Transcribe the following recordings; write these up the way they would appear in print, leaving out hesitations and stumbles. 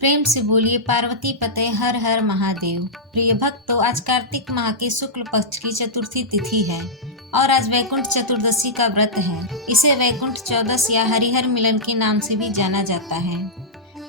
प्रेम से बोलिए पार्वती पते हर हर महादेव। प्रिय भक्तों, आज कार्तिक माह के शुक्ल पक्ष की चतुर्थी तिथि है और आज वैकुंठ चतुर्दशी का व्रत है। इसे वैकुंठ चौदस या हरिहर मिलन के नाम से भी जाना जाता है।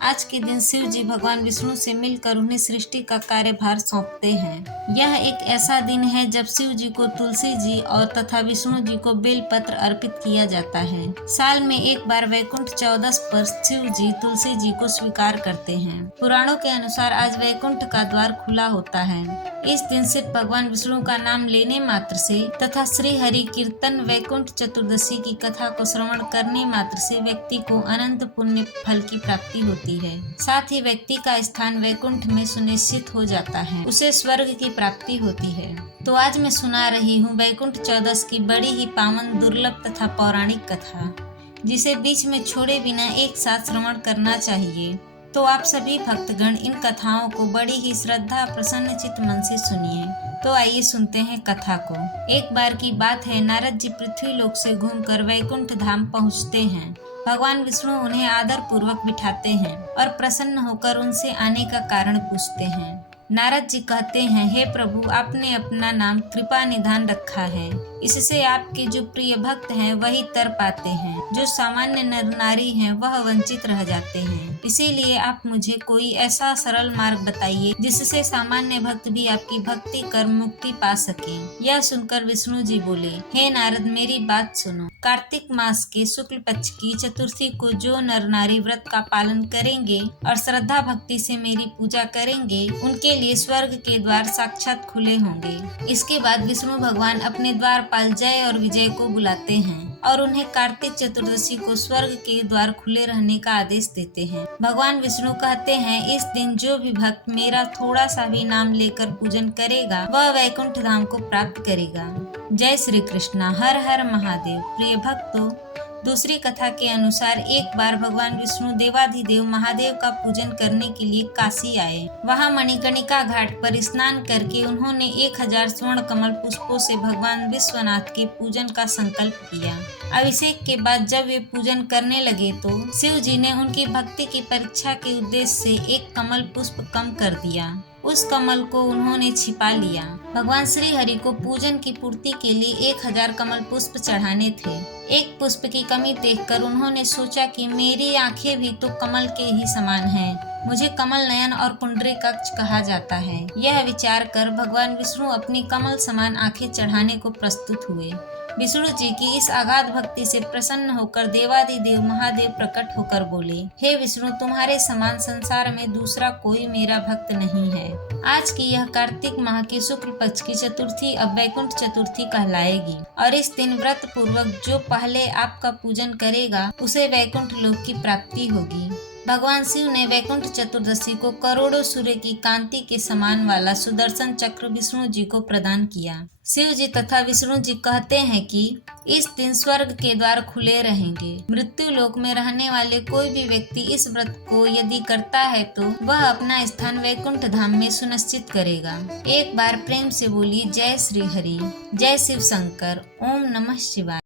आज के दिन शिव जी भगवान विष्णु से मिलकर उन्हें सृष्टि का कार्यभार सौंपते हैं। यह एक ऐसा दिन है जब शिव जी को तुलसी जी और तथा विष्णु जी को बेलपत्र अर्पित किया जाता है। साल में एक बार वैकुंठ चौदस पर शिव जी तुलसी जी को स्वीकार करते हैं। पुराणों के अनुसार आज वैकुंठ का द्वार खुला होता है। इस दिन सिर्फ भगवान विष्णु का नाम लेने मात्र से तथा श्री हरि कीर्तन वैकुंठ चतुर्दशी की कथा को श्रवण करने मात्र से व्यक्ति को अनंत पुण्य फल की प्राप्ति होती है। साथ ही व्यक्ति का स्थान वैकुंठ में सुनिश्चित हो जाता है, उसे स्वर्ग की प्राप्ति होती है। तो आज मैं सुना रही हूँ वैकुंठ चौदस की बड़ी ही पावन, दुर्लभ तथा पौराणिक कथा, जिसे बीच में छोड़े बिना एक साथ श्रवण करना चाहिए। तो आप सभी भक्तगण इन कथाओं को बड़ी ही श्रद्धा प्रसन्नचित्त मन से सुनिए। तो आइए सुनते हैं कथा को। एक बार की बात है, नारद जी पृथ्वी लोक से घूमकर वैकुंठ धाम पहुँचते हैं। भगवान विष्णु उन्हें आदर पूर्वक बिठाते हैं और प्रसन्न होकर उनसे आने का कारण पूछते हैं। नारद जी कहते हैं, हे प्रभु, आपने अपना नाम कृपा निधान रखा है। इससे आपके जो प्रिय भक्त हैं वही तर पाते हैं, जो सामान्य नर नारी हैं वह वंचित रह जाते हैं। इसीलिए आप मुझे कोई ऐसा सरल मार्ग बताइए जिससे सामान्य भक्त भी आपकी भक्ति कर मुक्ति पा सकें। यह सुनकर विष्णु जी बोले, हे नारद, मेरी बात सुनो। कार्तिक मास के शुक्ल पक्ष की चतुर्थी को जो नर नारी व्रत का पालन करेंगे और श्रद्धा भक्ति से मेरी पूजा करेंगे, उनके लिए स्वर्ग के द्वार साक्षात खुले होंगे। इसके बाद विष्णु भगवान अपने द्वारपाल जय और विजय को बुलाते हैं और उन्हें कार्तिक चतुर्दशी को स्वर्ग के द्वार खुले रहने का आदेश देते हैं। भगवान विष्णु कहते हैं, इस दिन जो भी भक्त मेरा थोड़ा सा भी नाम लेकर पूजन करेगा वह वैकुंठ धाम को प्राप्त करेगा। जय श्री कृष्णा, हर हर महादेव। प्रिय भक्तों, दूसरी कथा के अनुसार एक बार भगवान विष्णु देवाधिदेव महादेव का पूजन करने के लिए काशी आए। वहां मणिकर्णिका घाट पर स्नान करके उन्होंने 1000 स्वर्ण कमल पुष्पों से भगवान विश्वनाथ के पूजन का संकल्प किया। अभिषेक के बाद जब वे पूजन करने लगे तो शिव जी ने उनकी भक्ति की परीक्षा के उद्देश्य से एक कमल पुष्प कम कर दिया। उस कमल को उन्होंने छिपा लिया। भगवान श्री हरि को पूजन की पूर्ति के लिए 1000 कमल पुष्प चढ़ाने थे। एक पुष्प की कमी देखकर उन्होंने सोचा कि मेरी आंखें भी तो कमल के ही समान हैं। मुझे कमल नयन और पुंडरीकाक्ष कहा जाता है। यह विचार कर भगवान विष्णु अपनी कमल समान आंखें चढ़ाने को प्रस्तुत हुए। विष्णु जी की इस अगाध भक्ति से प्रसन्न होकर देवाधिदेव महादेव प्रकट होकर बोले, हे विष्णु, तुम्हारे समान संसार में दूसरा कोई मेरा भक्त नहीं है। आज की यह कार्तिक माह के शुक्ल पक्ष की चतुर्थी अब वैकुंठ चतुर्थी कहलाएगी और इस दिन व्रत पूर्वक जो पहले आपका पूजन करेगा उसे वैकुंठ लोक की प्राप्ति होगी। भगवान शिव ने वैकुंठ चतुर्दशी को करोड़ों सूर्य की कांति के समान वाला सुदर्शन चक्र विष्णु जी को प्रदान किया। शिव जी तथा विष्णु जी कहते हैं कि इस दिन स्वर्ग के द्वार खुले रहेंगे। मृत्यु लोक में रहने वाले कोई भी व्यक्ति इस व्रत को यदि करता है तो वह अपना स्थान वैकुंठ धाम में सुनिश्चित करेगा। एक बार प्रेम से बोलिए, जय श्री हरि, जय शिव शंकर, ओम नमः शिवाय।